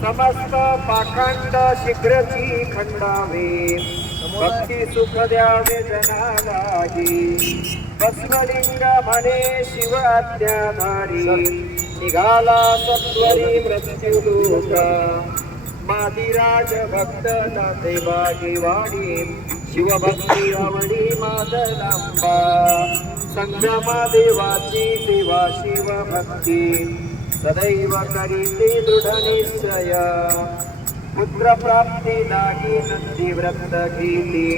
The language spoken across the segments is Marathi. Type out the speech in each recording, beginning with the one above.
समस्त पाखंड शीघ्रची खंडावे, भक्ती सुख द्यावे जनालाही. बसवलिंग म्हणे शिव आज्ञाधारी, निघाला सत्वरी मृत्यूलोक. मादिराज भक्त जाते बागेवाडी, शिवभक्ती आवडी मादलांबा. संगमा देवाची सेवा शिवभक्ती, सदैव करीते दृढ निश्चय. पुत्र प्राप्ती लागी नंदी व्रत घेती,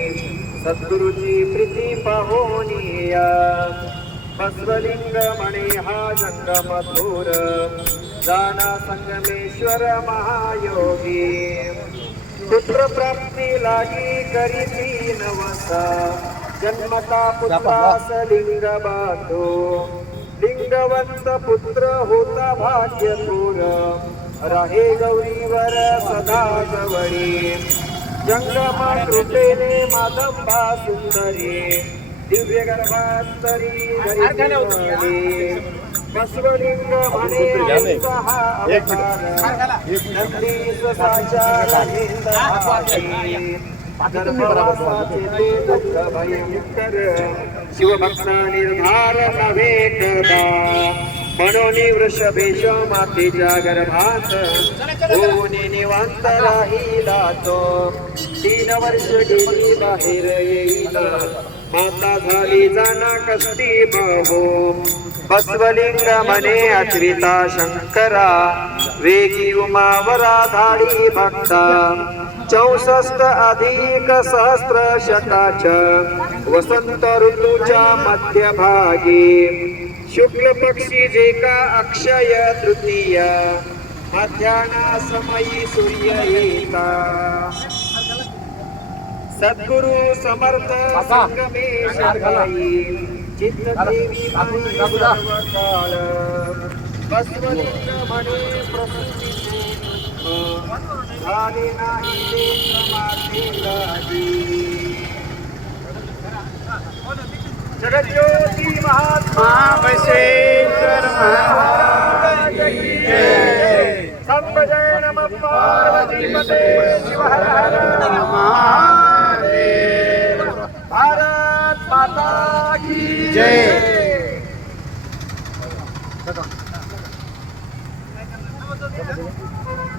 सद्गुरुची प्रीती पाहोनिय. बसवलिंग म्हणे हा जंग मथुर, जाना संगमेश्वर महायोगी. पुत्र प्राप्ती लागी करीती नवसा, जन्मता पुत्रास लिंग बांधो. लिंगवंत पुत्र होता भाग्यपूर, राहे गौरीवर सदा जवळी. जंगमा कृपेने माधंबा सुंदरी, दिव्य गर्भांतरी घरी. बसवलिंग म्हणे हा अवतार, नंदीस साचा गर्भवासाचे ते दुःख भयंकर. शिवभक्ता निर्धार नव्हे कदा, म्हणून वृषभेश मातेच्या गर्भात होऊन निवांत राहिला तो. 3 वर्ष गेली बाहेर येईल, माता झाली जाना कष्टी बहो. बसवलिंग म्हणे अत्रिता शंकरा, वेगी उमावरा धाडी भक्ता. 64 अधिक सहस्त्र शकाच, वसंत ऋतूच्या मध्यभागी. शुक्ल पक्षी जे का अक्षय तृतीय, मध्याना समयी सूर्य येता. सद्गुरु समर्थ संगमेश गाई, चित्तदेवी बाई सर्वकाळ. बसवलिंग म्हणे प्रकृतीचे दुःख, झाले नाही ते समाधी. जगज्योती महात्मा बसवेश्वर महाराज की जय. संभ जय नमः पार्वती पते शिव हर हर